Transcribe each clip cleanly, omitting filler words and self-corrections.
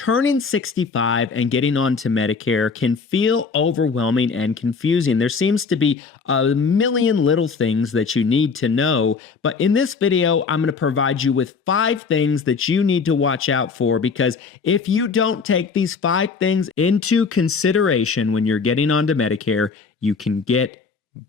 Turning 65 and getting onto Medicare can feel overwhelming and confusing. There seems to be a million little things that you need to know, but in this video, I'm going to provide you with 5 things that you need to watch out for, because if you don't take these 5 things into consideration when you're getting onto Medicare, you can get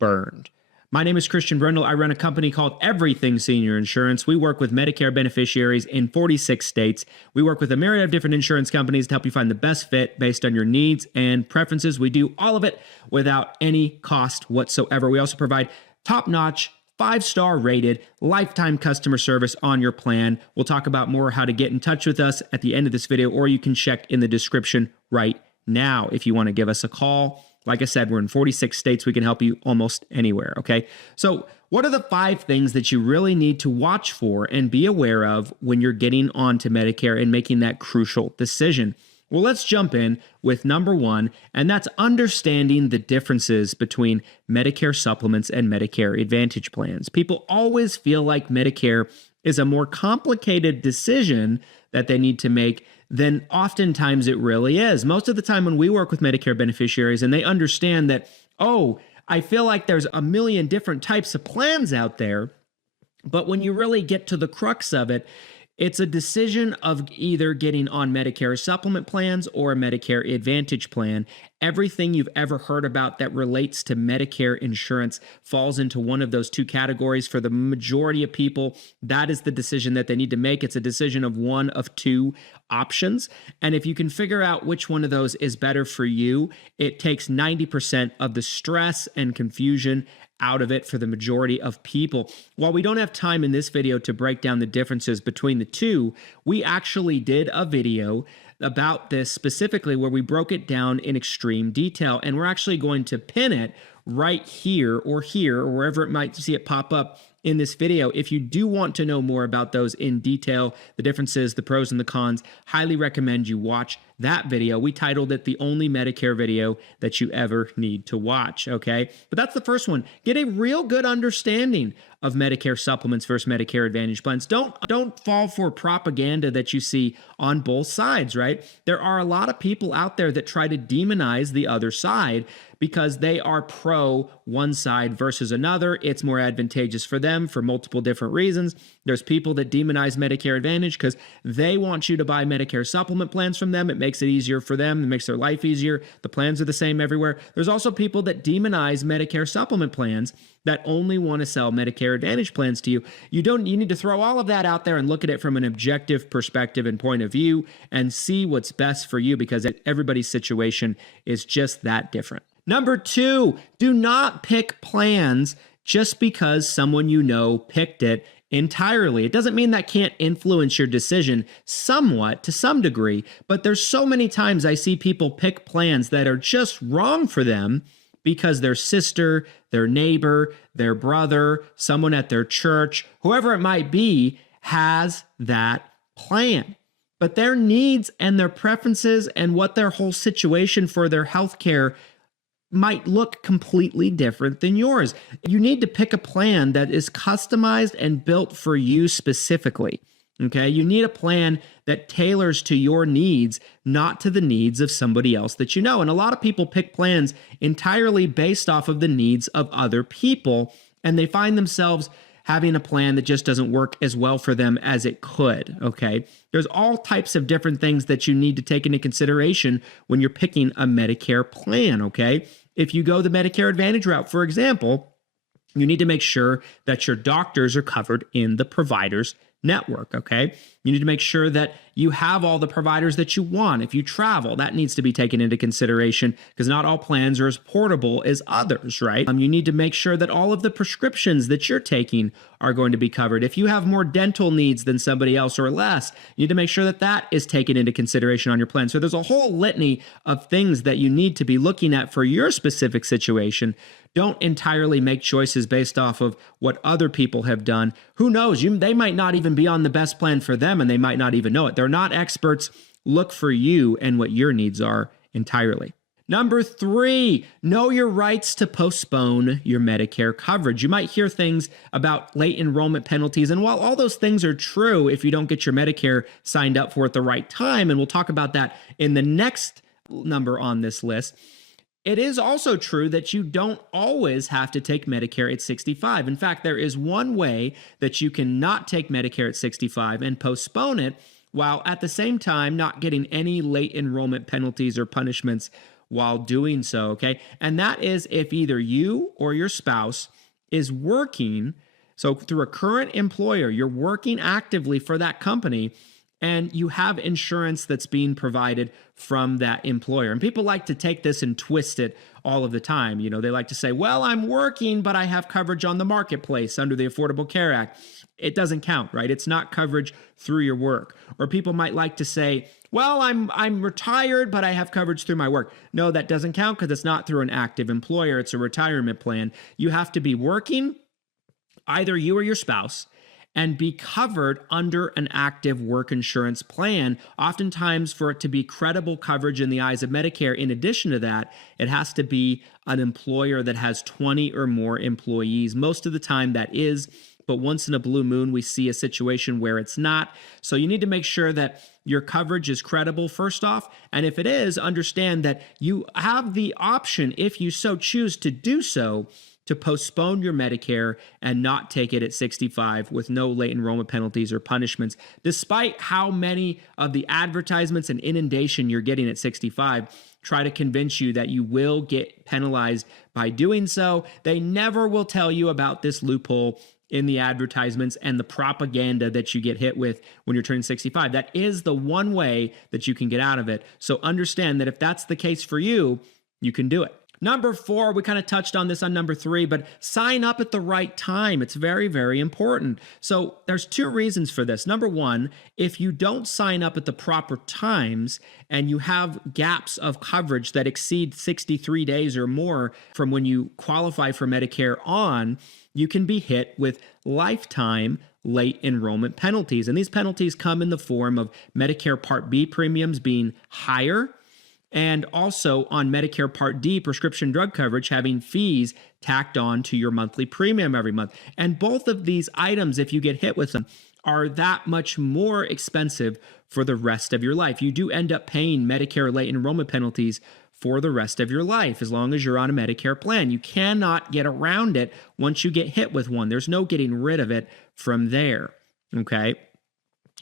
burned. My name is Christian Brindle. I run a company called Everything Senior Insurance. We work with Medicare beneficiaries in 46 states. We work with a myriad of different insurance companies to help you find the best fit based on your needs and preferences. We do all of it without any cost whatsoever. We also provide top-notch, 5-star rated, lifetime customer service on your plan. We'll talk about more how to get in touch with us at the end of this video, or you can check in the description right now if you want to give us a call. Like I said, we're in 46 states. We can help you almost anywhere, okay? So what are the 5 things that you really need to watch for and be aware of when you're getting onto Medicare and making that crucial decision? Well, let's jump in with number 1, and that's understanding the differences between Medicare supplements and Medicare Advantage plans. People always feel like Medicare is a more complicated decision that they need to make than oftentimes it really is. Most of the time when we work with Medicare beneficiaries and they understand that, oh, I feel like there's a million different types of plans out there, but when you really get to the crux of it, it's a decision of either getting on Medicare supplement plans or a Medicare Advantage plan. Everything you've ever heard about that relates to Medicare insurance falls into one of those 2 categories. For the majority of people, that is the decision that they need to make. It's a decision of one of 2 options. And if you can figure out which one of those is better for you, it takes 90% of the stress and confusion out of it for the majority of people. While we don't have time in this video to break down the differences between the 2, we actually did a video about this specifically where we broke it down in extreme detail, and we're actually going to pin it right here or wherever it might see it pop up in this video. If you do want to know more about those in detail, the differences, the pros and the cons, highly recommend you watch that video. We titled it The Only Medicare Video That You Ever Need to Watch, okay? But that's the first one. Get a real good understanding of Medicare supplements versus Medicare Advantage plans. Don't fall for propaganda that you see on both sides, right? There are a lot of people out there that try to demonize the other side because they are pro one side versus another. It's more advantageous for them for multiple different reasons. There's people that demonize Medicare Advantage because they want you to buy Medicare supplement plans from them. It makes it easier for them. It makes their life easier. The plans are the same everywhere. There's also people that demonize Medicare supplement plans that only want to sell Medicare Advantage plans to you. You need to throw all of that out there and look at it from an objective perspective and point of view and see what's best for you, because everybody's situation is just that different. Number 2, do not pick plans just because someone you know picked it entirely. It doesn't mean that can't influence your decision somewhat to some degree, but there's so many times I see people pick plans that are just wrong for them because their sister, their neighbor, their brother, someone at their church, whoever it might be, has that plan. But their needs and their preferences and what their whole situation for their health care might look completely different than yours. You need to pick a plan that is customized and built for you specifically. Okay, you need a plan that tailors to your needs, not to the needs of somebody else that you know. And a lot of people pick plans entirely based off of the needs of other people, and they find themselves having a plan that just doesn't work as well for them as it could, okay? There's all types of different things that you need to take into consideration when you're picking a Medicare plan, okay? If you go the Medicare Advantage route, for example, you need to make sure that your doctors are covered in the provider's network, okay? You need to make sure that you have all the providers that you want. If you travel, that needs to be taken into consideration because not all plans are as portable as others, right? You need to make sure that all of the prescriptions that you're taking are going to be covered. If you have more dental needs than somebody else or less, you need to make sure that that is taken into consideration on your plan. So there's a whole litany of things that you need to be looking at for your specific situation. Don't entirely make choices based off of what other people have done. Who knows? They might not even be on the best plan for them, and they might not even know it. They're not experts. Look for you and what your needs are entirely. Number 3, know your rights to postpone your Medicare coverage. You might hear things about late enrollment penalties, and while all those things are true, if you don't get your Medicare signed up for at the right time, and we'll talk about that in the next number on this list, it is also true that you don't always have to take Medicare at 65. In fact, there is one way that you can not take Medicare at 65 and postpone it while at the same time not getting any late enrollment penalties or punishments while doing so, okay? And that is if either you or your spouse is working, so through a current employer, you're working actively for that company, and you have insurance that's being provided from that employer. And people like to take this and twist it all of the time. You know, they like to say, well, I'm working, but I have coverage on the marketplace under the Affordable Care Act. It doesn't count, right? It's not coverage through your work. Or people might like to say, well, I'm retired, but I have coverage through my work. No, that doesn't count because it's not through an active employer. It's a retirement plan. You have to be working, either you or your spouse, and be covered under an active work insurance plan. Oftentimes, for it to be credible coverage in the eyes of Medicare, in addition to that, it has to be an employer that has 20 or more employees. Most of the time that is, but once in a blue moon, we see a situation where it's not. So you need to make sure that your coverage is credible first off. And if it is, understand that you have the option, if you so choose to do so, to postpone your Medicare and not take it at 65 with no late enrollment penalties or punishments, despite how many of the advertisements and inundation you're getting at 65 try to convince you that you will get penalized by doing so. They never will tell you about this loophole in the advertisements and the propaganda that you get hit with when you're turning 65. That is the one way that you can get out of it. So understand that if that's the case for you, you can do it. Number 4, we kind of touched on this on number 3, but sign up at the right time. It's very, very important. So there's 2 reasons for this. Number 1, if you don't sign up at the proper times and you have gaps of coverage that exceed 63 days or more from when you qualify for Medicare on, you can be hit with lifetime late enrollment penalties. And these penalties come in the form of Medicare Part B premiums being higher, and also on Medicare Part D prescription drug coverage having fees tacked on to your monthly premium every month. And both of these items, if you get hit with them, are that much more expensive for the rest of your life. You do end up paying Medicare late enrollment penalties for the rest of your life as long as you're on a Medicare plan. You cannot get around it once you get hit with one. There's no getting rid of it from there, okay?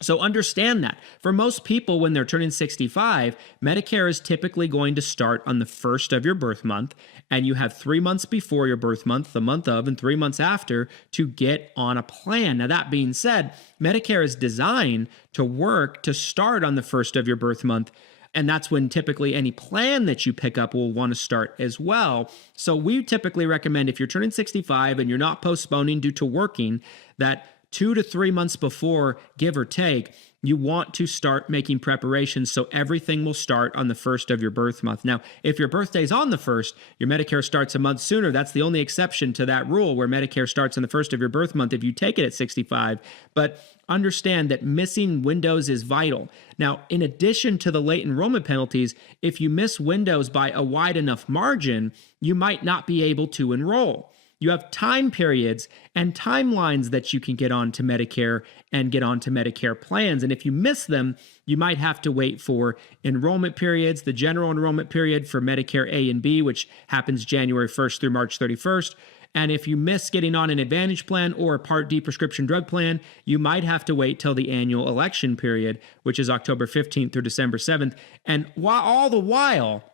So understand that. For most people, when they're turning 65, Medicare is typically going to start on the first of your birth month, and you have 3 months before your birth month, the month of, and 3 months after to get on a plan. Now, that being said, Medicare is designed to work to start on the first of your birth month, and that's when typically any plan that you pick up will want to start as well. So we typically recommend if you're turning 65 and you're not postponing due to working, that 2 to 3 months before, give or take, you want to start making preparations so everything will start on the first of your birth month. Now, if your birthday's on the first, your Medicare starts a month sooner. That's the only exception to that rule where Medicare starts on the first of your birth month if you take it at 65. But understand that missing windows is vital. Now, in addition to the late enrollment penalties, if you miss windows by a wide enough margin, you might not be able to enroll. You have time periods and timelines that you can get onto Medicare and get onto Medicare plans. And if you miss them, you might have to wait for enrollment periods, the general enrollment period for Medicare A and B, which happens January 1st through March 31st. And if you miss getting on an Advantage plan or a Part D prescription drug plan, you might have to wait till the annual election period, which is October 15th through December 7th. And all the while,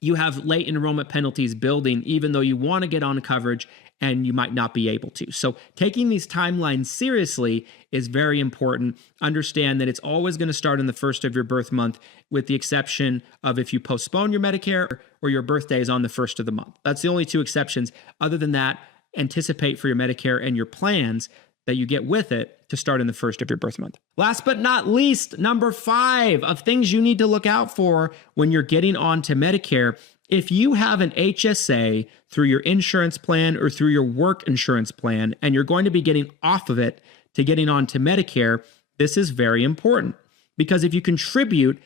you have late enrollment penalties building, even though you want to get on coverage and you might not be able to. So taking these timelines seriously is very important. Understand that it's always going to start in the first of your birth month, with the exception of if you postpone your Medicare or your birthday is on the first of the month. That's the only 2 exceptions. Other than that, anticipate for your Medicare and your plans that you get with it to start in the first of your birth month. Last but not least, number 5 of things you need to look out for when you're getting onto Medicare. If you have an HSA through your insurance plan or through your work insurance plan, and you're going to be getting off of it to getting onto Medicare, this is very important. Because if you contribute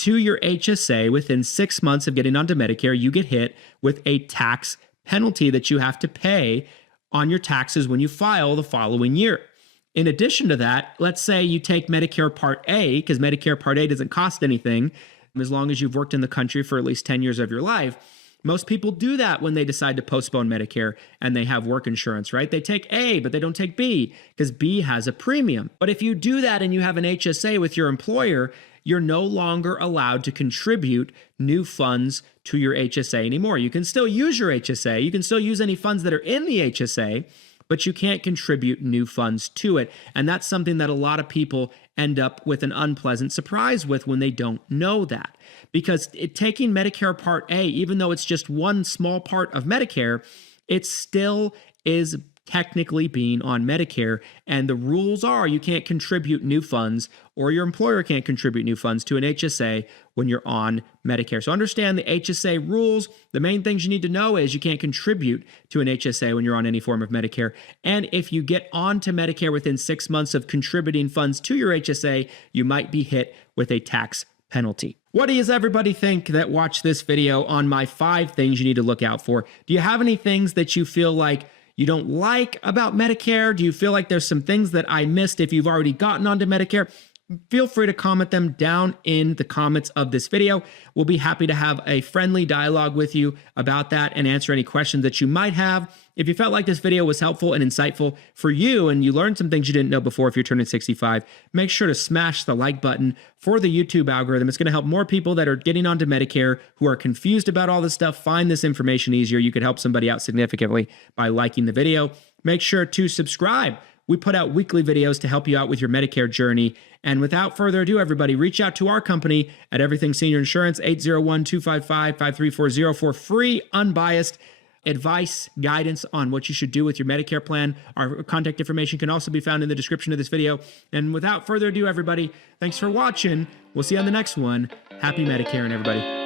to your HSA within 6 months of getting onto Medicare, you get hit with a tax penalty that you have to pay on your taxes when you file the following year. In addition to that, let's say you take Medicare Part A, because Medicare Part A doesn't cost anything as long as you've worked in the country for at least 10 years of your life. Most people do that when they decide to postpone Medicare and they have work insurance, right? They take A, but they don't take B because B has a premium. But if you do that and you have an HSA with your employer, you're no longer allowed to contribute new funds to your HSA anymore. You can still use your HSA. You can still use any funds that are in the HSA, but you can't contribute new funds to it. And that's something that a lot of people end up with an unpleasant surprise with when they don't know that. Because taking Medicare Part A, even though it's just one small part of Medicare, it still is technically being on Medicare. And the rules are you can't contribute new funds, or your employer can't contribute new funds to an HSA when you're on Medicare. So understand the HSA rules. The main things you need to know is you can't contribute to an HSA when you're on any form of Medicare. And if you get onto Medicare within 6 months of contributing funds to your HSA, you might be hit with a tax penalty. What does everybody think that watched this video on my 5 things you need to look out for? Do you have any things that you feel like you don't like about Medicare? Do you feel like there's some things that I missed if you've already gotten onto Medicare? Feel free to comment them down in the comments of this video. We'll be happy to have a friendly dialogue with you about that and answer any questions that you might have. If you felt like this video was helpful and insightful for you and you learned some things you didn't know before if you're turning 65, make sure to smash the like button for the YouTube algorithm. It's going to help more people that are getting onto Medicare who are confused about all this stuff find this information easier. You could help somebody out significantly by liking the video. Make sure to subscribe. We put out weekly videos to help you out with your Medicare journey. And without further ado, everybody, reach out to our company at Everything Senior Insurance, 801-255-5340 for free, unbiased advice, guidance on what you should do with your Medicare plan. Our contact information can also be found in the description of this video. And without further ado, everybody, thanks for watching. We'll see you on the next one. Happy Medicare, and everybody.